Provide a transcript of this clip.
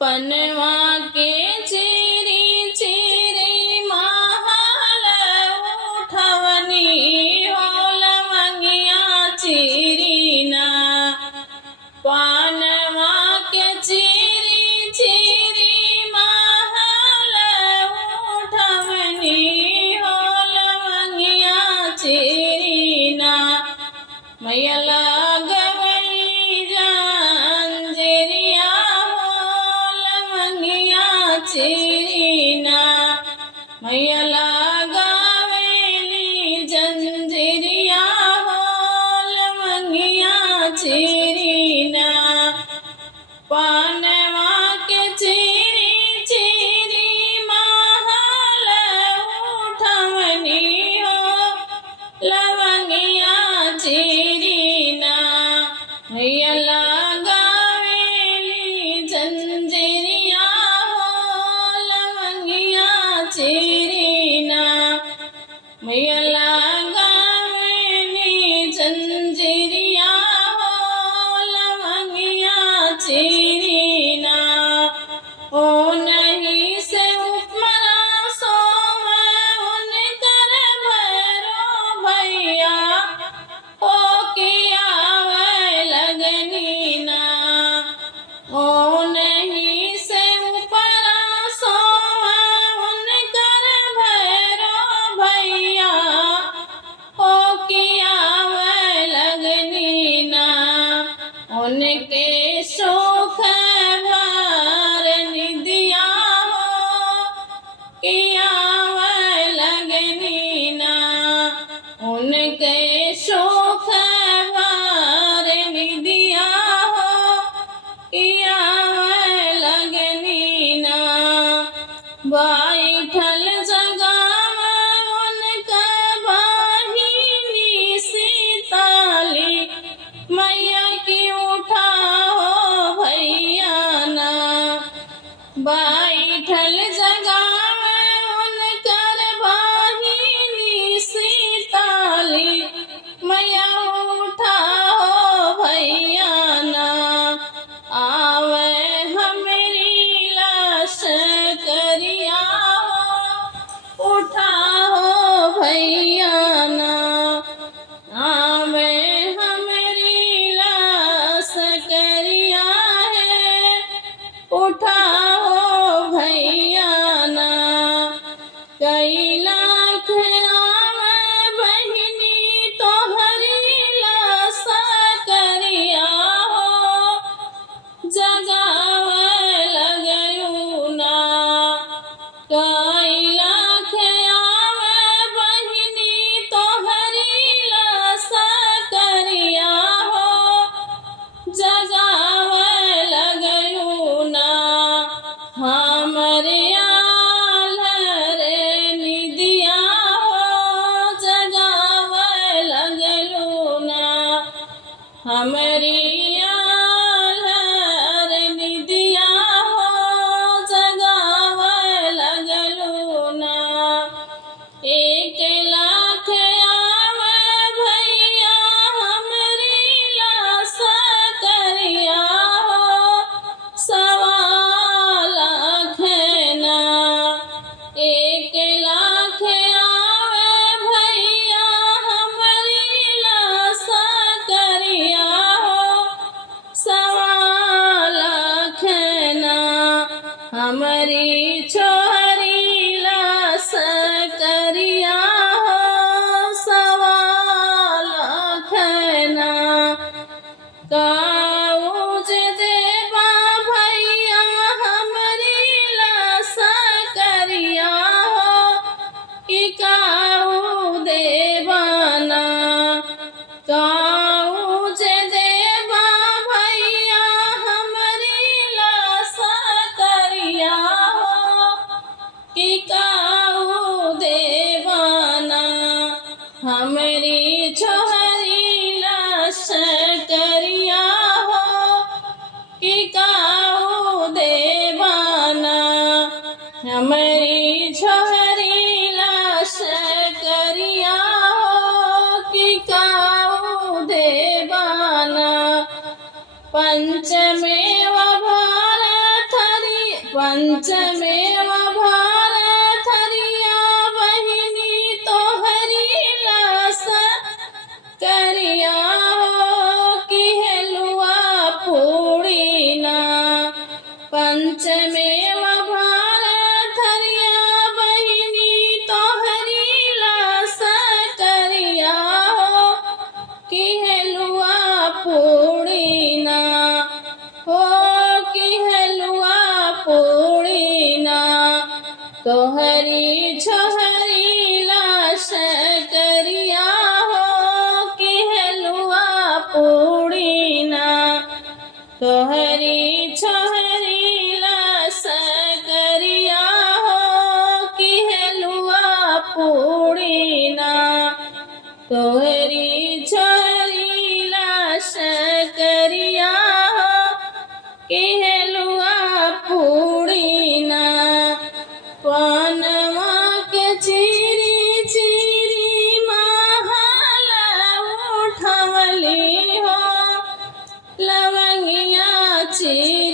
पनवा के चिरी चिरी महल उठवनी हो लवंगिया चिरीना। पनवा के चिरी चिरी महल उठवनी हो लवंगिया चिरीना। मैया लगवली जंजीरिया हो लवंगिया चिरीना। मैया लगवली जंजीरिया हो लवंगिया चिरीना। पनवा के चिरी चिरी महल उठवनी हो लवंगिया चिरीना। मैया लगवली जंजीरिया हो लवंगिया चिरीना। मैया लगवली जंजीरिया हो लवंगिया चिरीना। ओ नहीं से उपमरा सोवे उनकर भैरो भैया ओ किया वै लगनी ना। ओ नहीं से उपरा सोवे उनकर भैरो भैया ओ किया वै लगनी ना। उनके सुख भर निदिया हो किया वै लगनी ना। उनके सुख भर निदिया हो किया वै लगनी ना। बैठल जगह उनकर बहिनी सीताली मैया की उठा हो भैया ना। बैठल जगह उनकर बहिनी सीताली मैया उठा हो भैया ना। आवे हमरी लाश करिया हो उठा हो भैया ना। आवे हमरी लाश करिया है उठा हो भैया ना। कई लाख आवे बहिनी तोहरी लाश करिया हो जगावे लगलू ना। कई लाख आवे बहिनी तोहरी लाश करिया हो जगावे लगलू ना। हमरे आल्हरे निदिया हो जगावे लगलू ना। हमरी आल्हरे निदिया हो जगावे लगलू ना। एक लाख आवे भैया हमरी लाश करिया हो सवा लाख ना। एक लाख आवे भैया हमरी लाश करिया हो सवा लाख ना। हमरी छोरी लाश करिया हो सवा लाख ना। काऊज देवा भैया हमरी लाश करिया हो कि काऊ देवा ना। काऊज देवा भैया हमरी लाश करिया हो पंचमेव भारथरिया बहिनी तोहरी लास करिया हो कि हेलुआ पूड़ीना। पंचमेव भारथरिया बहिनी तोहरी लास करिया हो कि हेलुआ पूड़ीना हो कि हेलुआ पूड़ीना। तोहरी छोहरी लाश करिया हो कि हेलुआ पूड़ीना। तोहरी छोहरी लाश करिया हो कि हेलुआ पूड़ीना। तोहरी छोहरी लाश करिया हो कि हेलुआ पूड़ीना। पनवा के चीरी चीरी महला उठवली हो लवंगिया ची